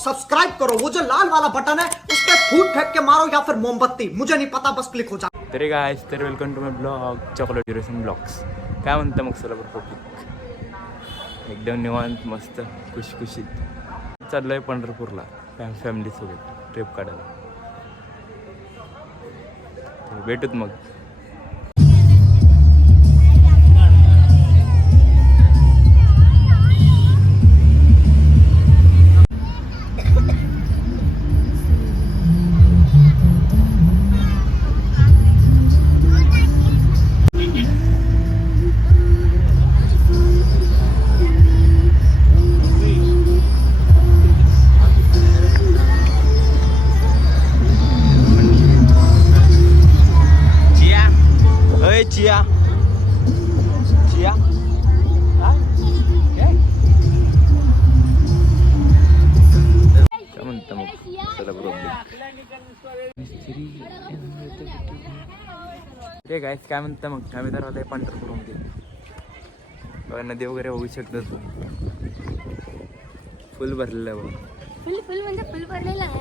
Subscribe करो, वो जो लाल वाला बटन है उस पर फूट फेंक के मारो या फिर मोमबत्ती, मुझे नहीं पता, बस क्लिक हो जाए. तरी गाइस, तर welcome to my blog chocolate duration blogs. काय म्हणतं मग सोलापूर पब्लिक? एकदम निवांत मस्त खुशखुशीत चाललो आहे पंढरपूरला फॅमिलीसोबत ट्रिप काढायला. भेटूत मग. चिया चिया काय म्हणता मग सोलापूर ते गायस, काय म्हणता मग? आम्ही तर आलोय पंढरपूरमध्ये. नदी वगैरे होऊ शकतो. फुल भरलेलं आहे बघ. फुल म्हणजे फुल भरलेलं आहे.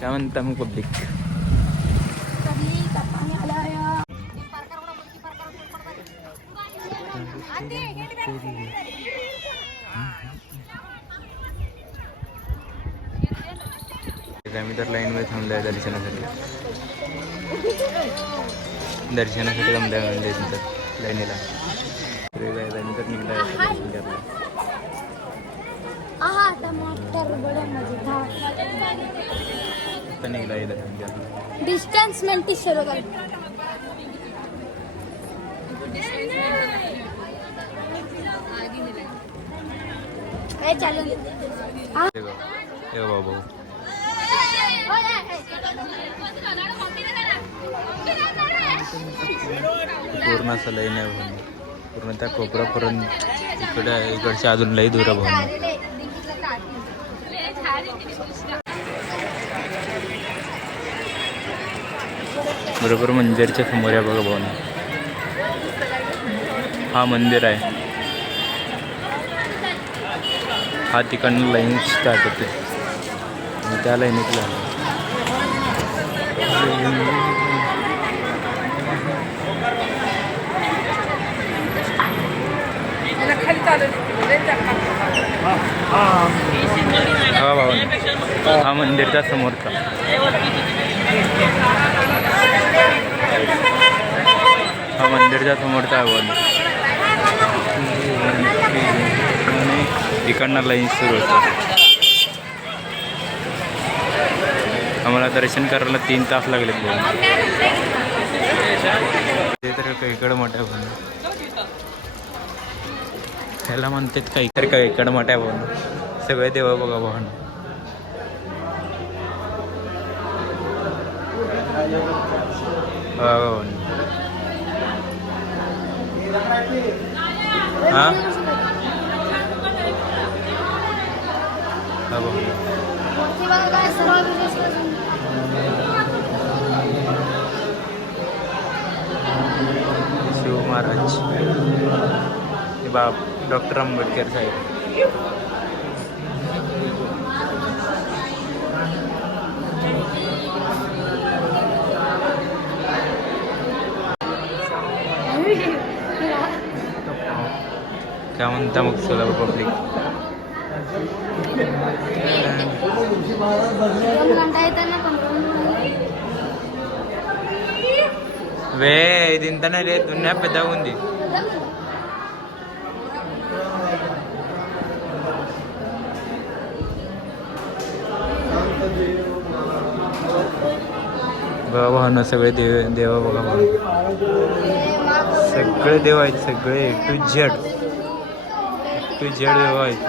काय म्हणता मग पब्लिक? आम्ही तर लाईनमध्ये थांबलो आहे दर्शनासाठी थांबलो आहे लाईनीला. तर निघाला डिस्टन्स मेंटी सुरू कर. काय चालू बाबा पूर्ण असं लई नाही पूर्ण त्या कोपऱ्यापर्यंत इकडच्या अजून लई दूर भाऊ. बरोबर मंदिरच्या समोर आहे बघा भाऊ. हा मंदिर आहे. हा तिकडनं लाईन स्टार्ट होते आणि त्या लाईनीत लागला. हा भाऊ, हा मंदिरच्या समोरचा. हा मंदिरच्या समोरचा आहे भाऊ. इकडनं लाईन सुरू होतं. आम्हाला दर्शन करायला 3 तास लागले. ते तर इकडं मोठ्या भाऊ ह्याला म्हणतात काही तर काय इकडं मोठ्या भाऊ. सगळे देव बघा भाऊ. हा शिव महाराज बाप डॉक्टर आंबेडकर साहेब. काय म्हणता मग सोलापूर पब्लिक? वे दिंतना रे दुनिया పెద్ద ఉంది. बाबा ना सगळे देव बघा. सगळे देव आहेत. सगळे टू झेड देव आहेत.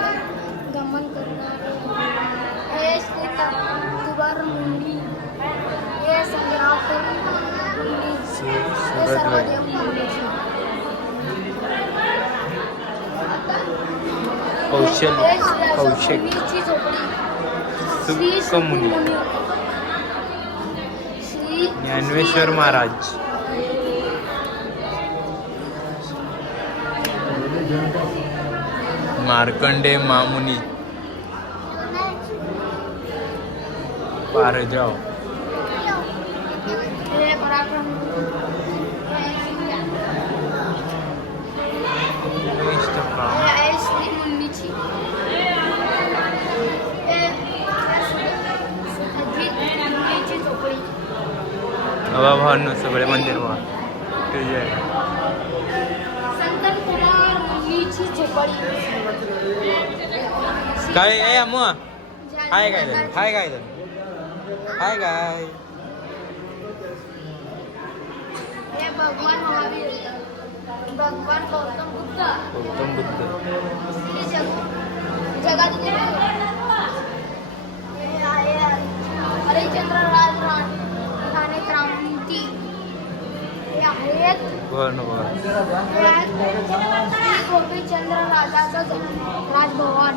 कौशल सुख मुनी श्री ज्ञानेश्वर महाराज. मार्कंडे मामुनी पारजाव. हे पराक्रम हे आहे श्री मुन्नीची हे मुन्नीची झोपडी. बाबा भावांनो सगळे मंदिर वा तुझे संत कुमार मुन्नीची झोपडी. काय आहे अम्मा. हाय काय झालं? हाय काय झालं? हाय काय हे भगवान महावीर भगवान गौतम बुद्ध गौतम बुद्ध. श्री जगात हरिश्चंद्र राणे क्रांती हे आहेत. बरं बरं. हे आहेत श्री गोपीचंद्र राजाचं राजभवन.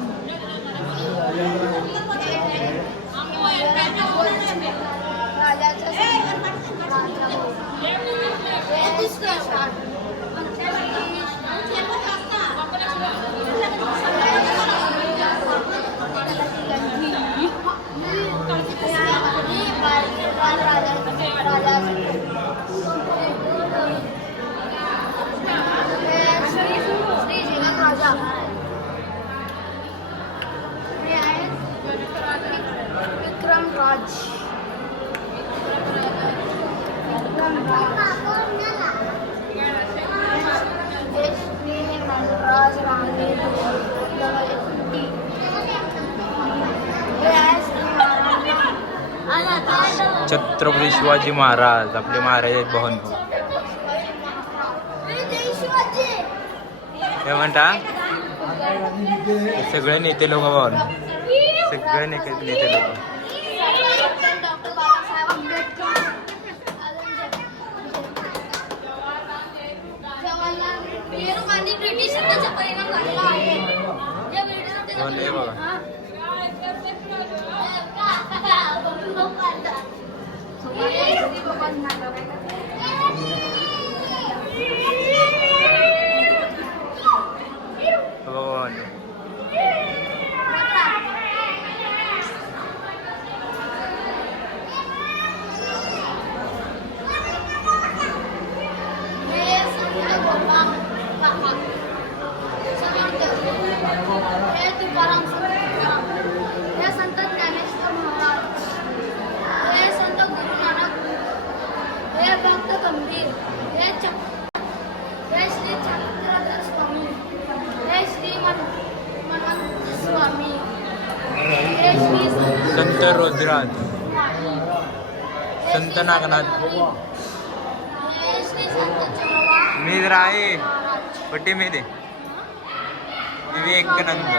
राजाचं राजभवन. श्री जगत राजा हे आहेत विक्रम राज. राज राणे छत्रपती शिवाजी महाराज आपले महाराज आहेत भवन. काय म्हणता सगळे नेते लोक भवन. सगळे नेते लोक. डॉक्टर बाबासाहेब आंबेडकर जवाहरलाल नेहरू गांधी ब्रिटिश सत्तेचा परिणाम झालेला आहे. या ब्रिटिश हो, हे बघा. भवन. हे तुकाराम हे संत ज्ञानेश्वर महाराज हे संत गुरु नानक हे भक्त गंभीर हे श्री चक्रधर स्वामी हे श्री मनवंत स्वामी हे श्री संत रोजराज. संत नागनाथ. हे श्री संत चंद्रवा मी जर आहे पट्टी में दे. विवेकानंद.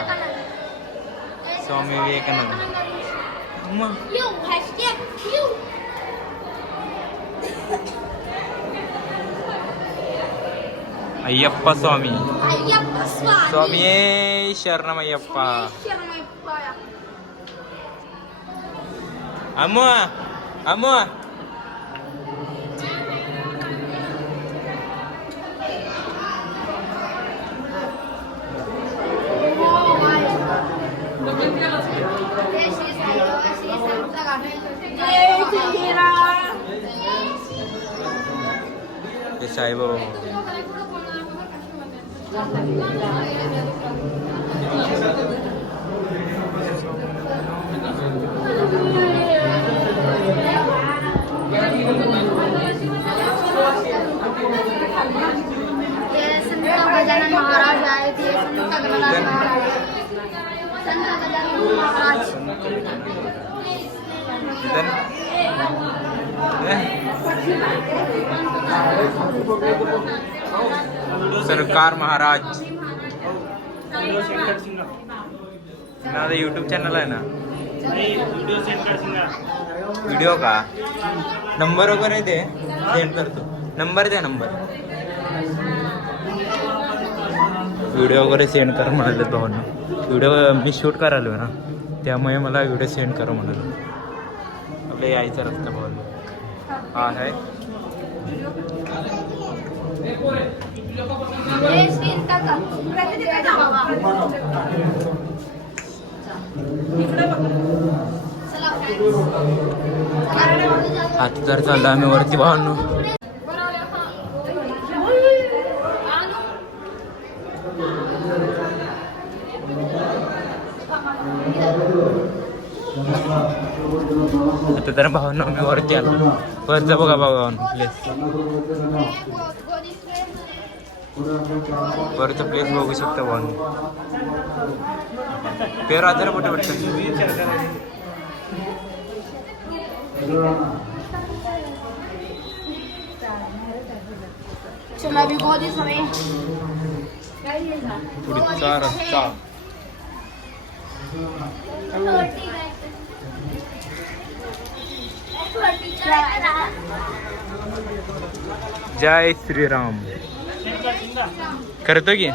स्वामी विवेकानंद. अम्मा. अय्यप्पा स्वामी. स्वामी शरणम अय्यप्पा. अम्मा अम्मा. हे साईबाबा. संत गजानन महाराज आहेत. हे संत गजानन महाराज. संत गजानन महाराज. सरकार महाराज. माझा यूट्यूब चॅनल आहे ना. व्हिडिओ का नंबर वगैरे दे सेंड करतो. नंबर द्या. नंबर व्हिडिओ वगैरे सेंड कर म्हणाले भावांना. व्हिडिओ मी शूट करायलो ना त्यामुळे मला व्हिडिओ सेंड करा म्हणून. आपल्या यायचा रस्ता बघा हा आहे. आता तर चाललं आम्ही वरती भावनो. आता तर भावनो आम्ही वरती आलो. वरचा बघा भावनो प्लेस. वरचा प्लेस बघू शकता भावनो. पेर आजार कुठे वाटतं. चला भी गोदी समय पुढचा रस्ता. जय श्रीराम करतो की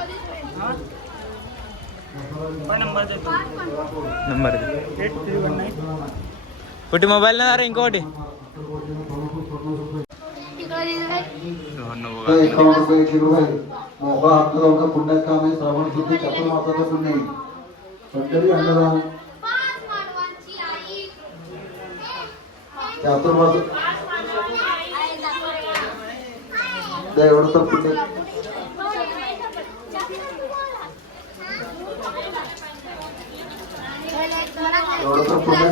नंबर कुठे मोबाईल ना रे इंकोटी. मोगा आपलं पुण्यात काम आहे. श्रावण शुद्ध चातुर्मासाचं पुण्य आहे. पंढरी अन्नदान चातुर्मास एवढं तर पुण्य. एवढं तर पुण्य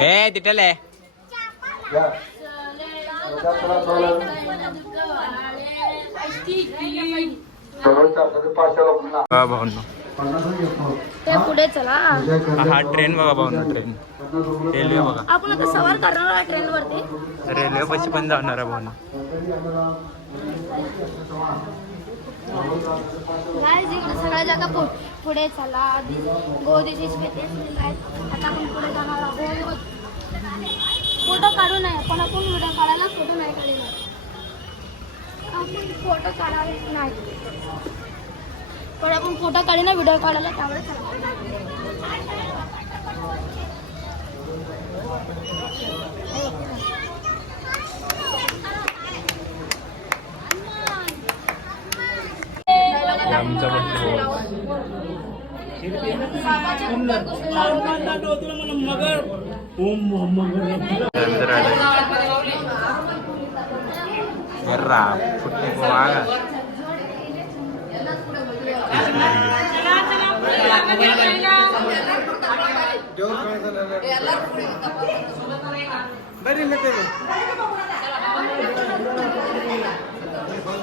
हे तिथले भावनो. ते पुढे चला. हा ट्रेन बघा भावनो. ट्रेन रेल्वे बघा. आपण आता सवार करणार आहे ट्रेन वरती. रेल्वे पशी पण जाणार आहे भावनो. गाइस इकडे सगळ्या जागा पुढे चला. गोदीची स्पेस आहेत. आता आपण पुढे जाणार आहोत. फोटो काढू नये पण आपण व्हिडिओ काढायला फोटो नाही काढले. आपण फोटो काढायला नाही पण आपण फोटो काढीना व्हिडिओ काढायला त्यामुळे आमचा गर्रा फुटणे मागा.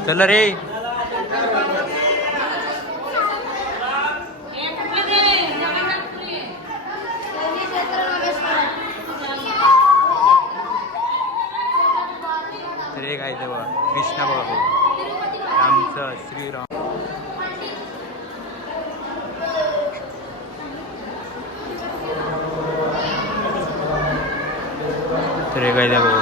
चला रे. रे काय ते बघा कृष्णा बघा. आमचं श्रीराम. रे काय ते बघा.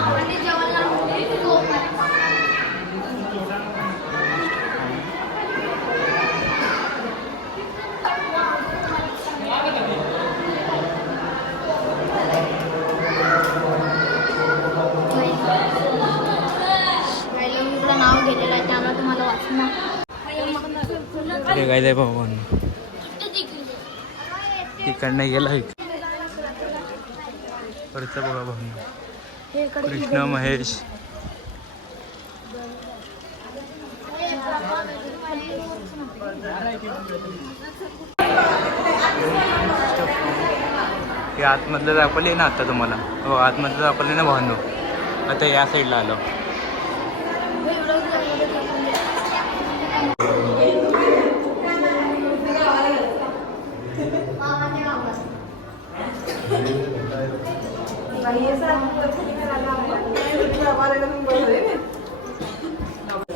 नाव घेतलेलं आहे त्यामुळे तुम्हाला वाचणार. रे काय ते भाऊ तिकडनं गेला. परत बघा भाऊ. कृष्ण महेश. हे आतमधलं दाखवले ना आता तुम्हाला. हो आतमधलं दाखवले ना भावनो. आता या साईडला आलो.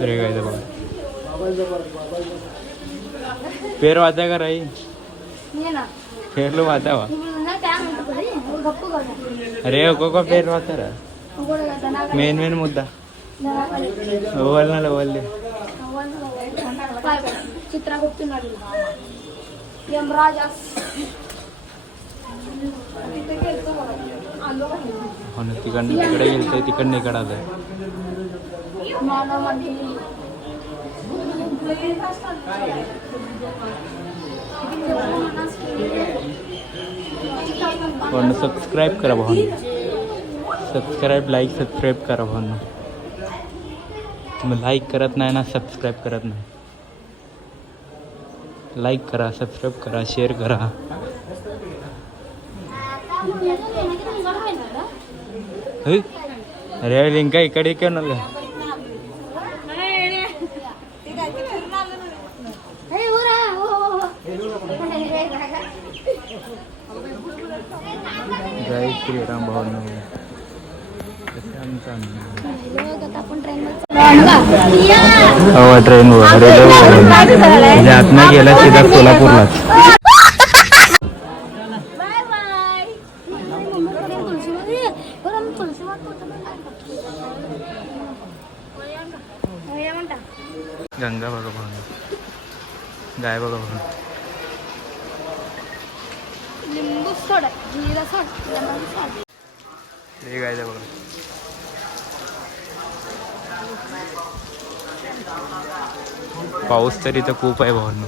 अरे काय बघा. पेर वाचा का राही. पेरलो वाचावा. अरे को पेर वाचा रा. मेन मुद्दा बोलले. चित्रगुप्त यमराज हो ना, तिकडनं तिकडे गेलं तर तिकडनं इकडं आलं. भावना सबस्क्राईब करा भावना, सबस्क्राईब लाईक सबस्क्राईब करा भावना. तुम्ही लाईक करत नाही ना, सबस्क्राईब करत नाही. लाईक करा, सबस्क्राईब करा, शेअर करा. अरे लिंका इकडे काय ना जय श्रीराम भावना. ट्रेन रेल्वे आतनं गेला सीधा सोलापूरलाच. गंगा बघा भावना, गाय बघा भावना. लिंबू सोड, जिरा सोड, लेमन सोड. हे गाय बघा. पाऊस तरी तर खूप आहे भावना.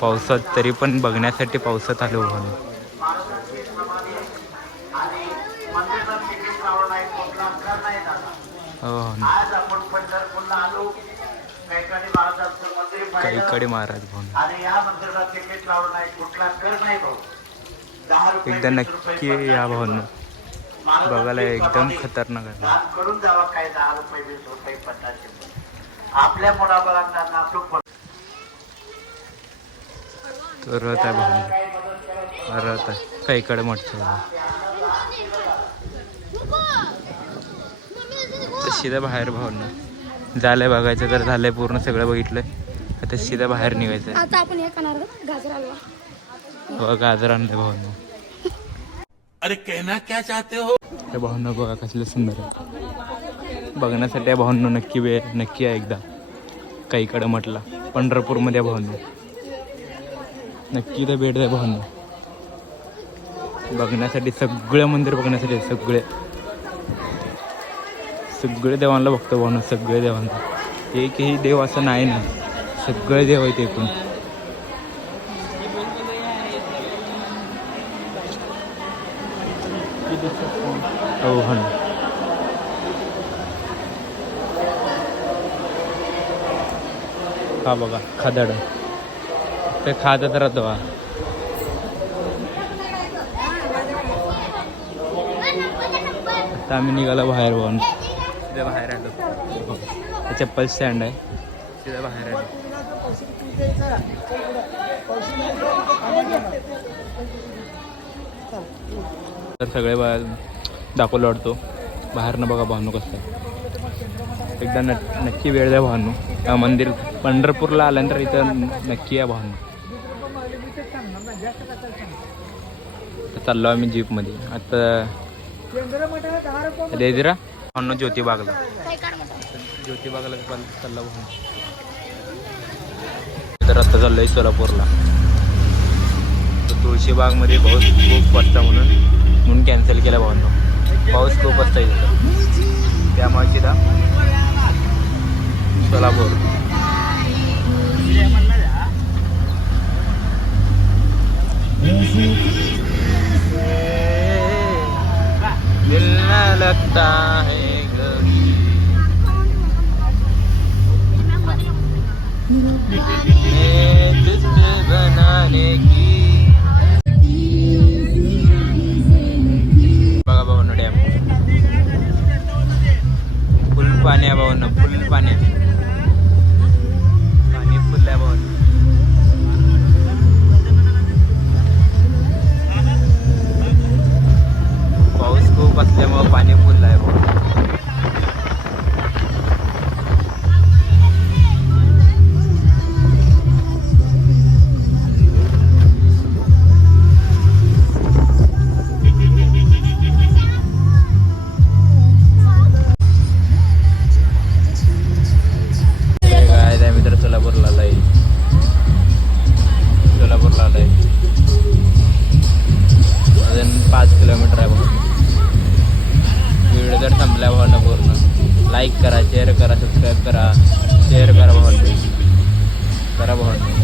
पावसात तरी पण बघण्यासाठी पावसात आलो भावना. हो कैकडे महाराज भावना. एकदा नक्की या भावना, बघायला एकदम खतरनाक आहे. तो रथ आहे भावना, रथ आहे कैकडे म्हटलं. सीधा बाहेर भावना झालंय, बघायचं तर झालंय, पूर्ण सगळं बघितलंय. आता सीधा बाहेर निघायचं आहे. आता आपण हे करणार गाजर हलवा. हो गाजर आणलंय भावना. अरे कहना क्या चाहते हो. त्या भावना बघा कसलं सुंदर आहे. बघण्यासाठी भावना नक्की वेळ नक्की आहे एकदा. कैकडे म्हटला पंढरपूरमध्ये भावना, नक्की तर भेट आहे भावना. बघण्यासाठी सगळे मंदिर बघण्यासाठी सगळे सगळे देवांना बघतो भावना. सगळे देवांना, एकही देव असं नाही ना, सगळे देव आहेत एकूण. हो हो हा बघा खादड ते खादत राहतो. आता आम्ही निघालो बाहेर भाऊन. तिथे बाहेर आलो, चप्पल स्टँड आहे तिथे बाहेर आलो. तर सगळे दाखवलं वाटतो बाहेरनं. बघा भावनू कसं आहे. एकदा नक्की वेळ द्या भावनू. मंदिर पंढरपूरला आल्यानंतर इथं नक्की या भावनू. चाललो आम्ही जीपमध्ये आता देदिरा भावनू ज्योतिबागला. ज्योतिबागला चालला भावनू. तर आता चाललोय सोलापूरला. तुळशीबागमध्ये पाऊस खूप पडता म्हणून कॅन्सल केला भावनू. पाऊस खूप असता इथं, त्यामुळे तिथं सोलापूर. दिल ना लगता है तुझसे बनाने की. बघा भावना डॅम फुल पाणी आहे भावना, फुल पाणी पाणी फुल आहे भावना. पाऊस खूप असल्यामुळे पाणी फुल आहे भावना. सोलापूरला आलाय. अजून 5 किलोमीटर आहे बघा. लाईक करा, शेअर करा, सबस्क्राईब करा, शेअर करा भावांनो, करा भावांनो.